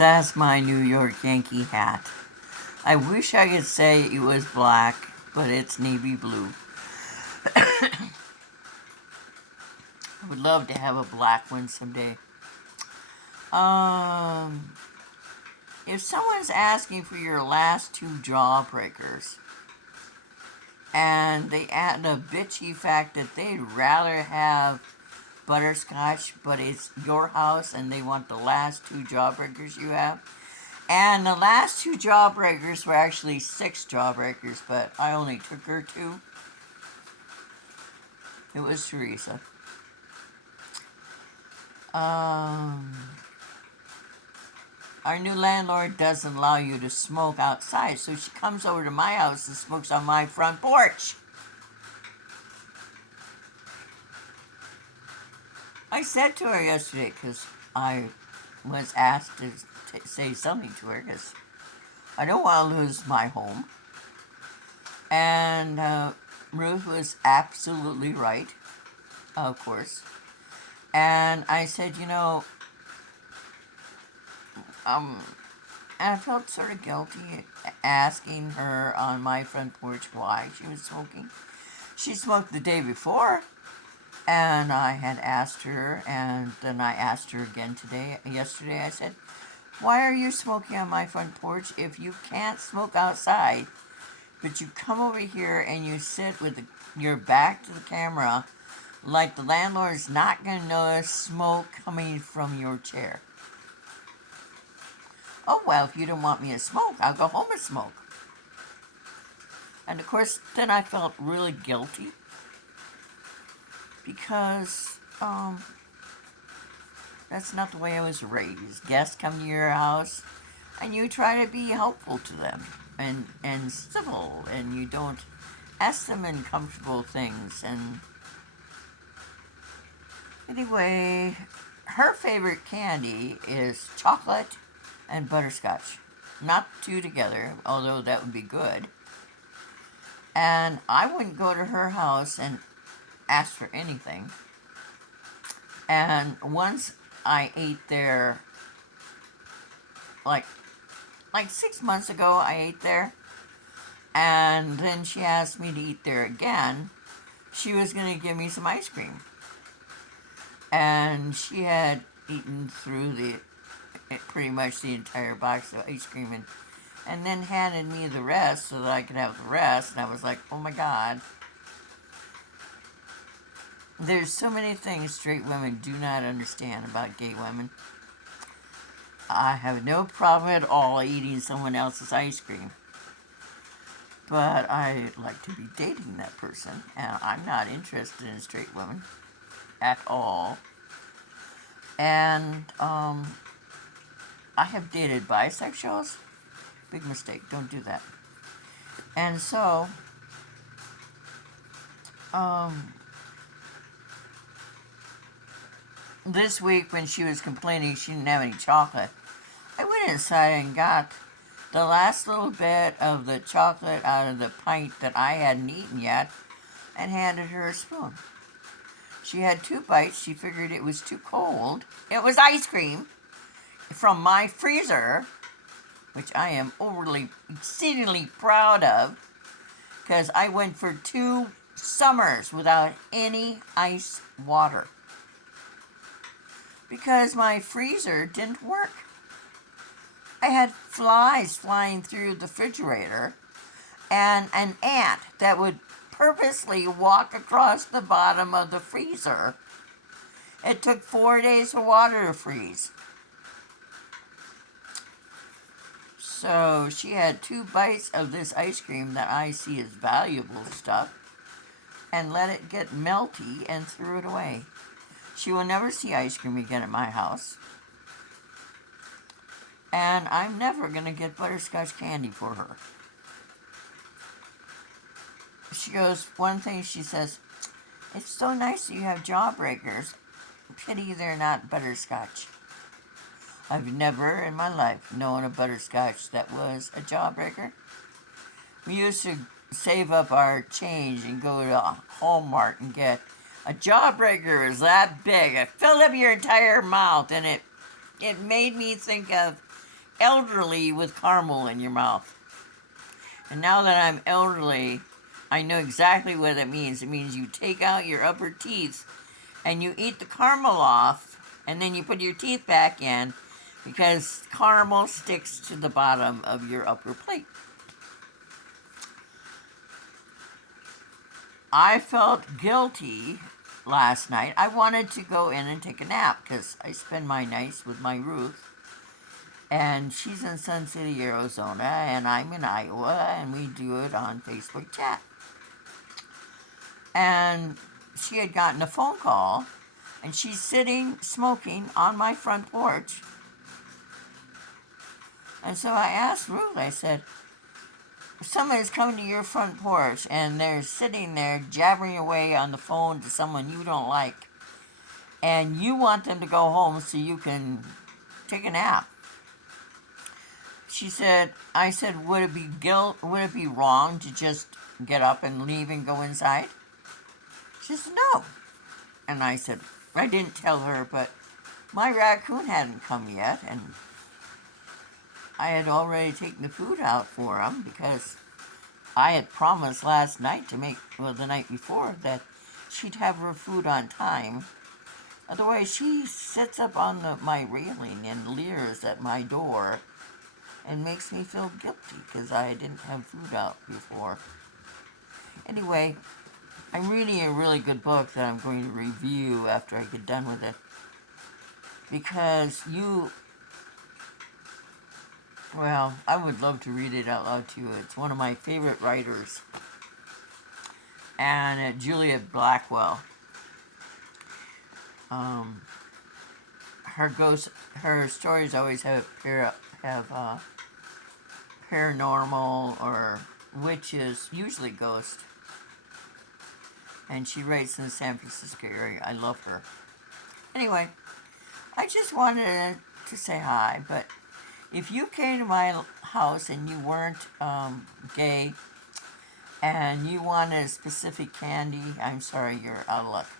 That's my New York Yankee hat. I wish I could say it was black, but it's navy blue. I would love to have a black one someday. Um, if someone's asking for your last two jawbreakers, and they add the bitchy fact that they'd rather have butterscotch, but it's your house and they want the last two jawbreakers you have. And the last two jawbreakers were actually 6 jawbreakers, but I only took her 2. It was Teresa. Our new landlord doesn't allow you to smoke outside, so she comes over to my house and smokes on my front porch. I said to her yesterday, because I was asked to say something to her, because I don't want to lose my home. And Ruth was absolutely right, of course. And I said, I felt sort of guilty asking her on my front porch why she was smoking. She smoked the day before, and I had asked her, and then I asked her again yesterday. I said, why are you smoking on my front porch if you can't smoke outside, but you come over here and you sit with your back to the camera like the landlord's not going to notice smoke coming from your chair? Oh, well, if you don't want me to smoke, I'll go home and smoke. And of course, then I felt really guilty because that's not the way I was raised. Guests come to your house and you try to be helpful to them and civil, and you don't ask them uncomfortable things. And anyway, her favorite candy is chocolate and butterscotch. Not 2 together, although that would be good. And I wouldn't go to her house and ask for anything. And once I ate there, like 6 months ago, I ate there. And then she asked me to eat there again. She was going to give me some ice cream. And she had eaten through pretty much the entire box of ice cream and then handed me the rest so that I could have the rest. And I was like, oh my God. There's so many things straight women do not understand about gay women. I have no problem at all eating someone else's ice cream. But I like to be dating that person, and I'm not interested in straight women at all. And I have dated bisexuals. Big mistake. Don't do that. And so, this week when she was complaining she didn't have any chocolate, I went inside and got the last little bit of the chocolate out of the pint that I hadn't eaten yet and handed her a spoon. She had 2 bites. She figured it was too cold. It was ice cream from my freezer, which I am exceedingly proud of, because I went for 2 summers without any ice water because my freezer didn't work. I had flies flying through the refrigerator and an ant that would purposely walk across the bottom of the freezer. It took 4 days for water to freeze. So she had 2 bites of this ice cream that I see as valuable stuff and let it get melty and threw it away. She will never see ice cream again at my house. And I'm never going to get butterscotch candy for her. She goes, one thing she says, it's so nice that you have jawbreakers. Pity they're not butterscotch. I've never in my life known a butterscotch that was a jawbreaker. We used to save up our change and go to Hallmark and get a jawbreaker is that big. It filled up your entire mouth, and it made me think of elderly with caramel in your mouth. And now that I'm elderly, I know exactly what it means. It means you take out your upper teeth and you eat the caramel off, and then you put your teeth back in because caramel sticks to the bottom of your upper plate. I felt guilty last night. I wanted to go in and take a nap because I spend my nights with my Ruth. And she's in Sun City, Arizona, and I'm in Iowa, and we do it on Facebook chat. And she had gotten a phone call, and she's sitting smoking on my front porch. And so I asked Ruth, I said, if somebody's coming to your front porch and they're sitting there jabbering away on the phone to someone you don't like, and you want them to go home so you can take a nap. I said, would it be wrong to just get up and leave and go inside? She said, no. And I said, I didn't tell her, but my raccoon hadn't come yet, and I had already taken the food out for him because I had promised last night the night before, that she'd have her food on time. Otherwise, she sits up on my railing and leers at my door and makes me feel guilty because I didn't have food out before. Anyway, I'm reading a really good book that I'm going to review after I get done with it. Because I would love to read it out loud to you. It's one of my favorite writers. And Julia Blackwell. Her stories always have paranormal or witches, usually ghosts. And she writes in the San Francisco area. I love her. Anyway, I just wanted to say hi, but if you came to my house and you weren't gay and you wanted a specific candy, I'm sorry, you're out of luck.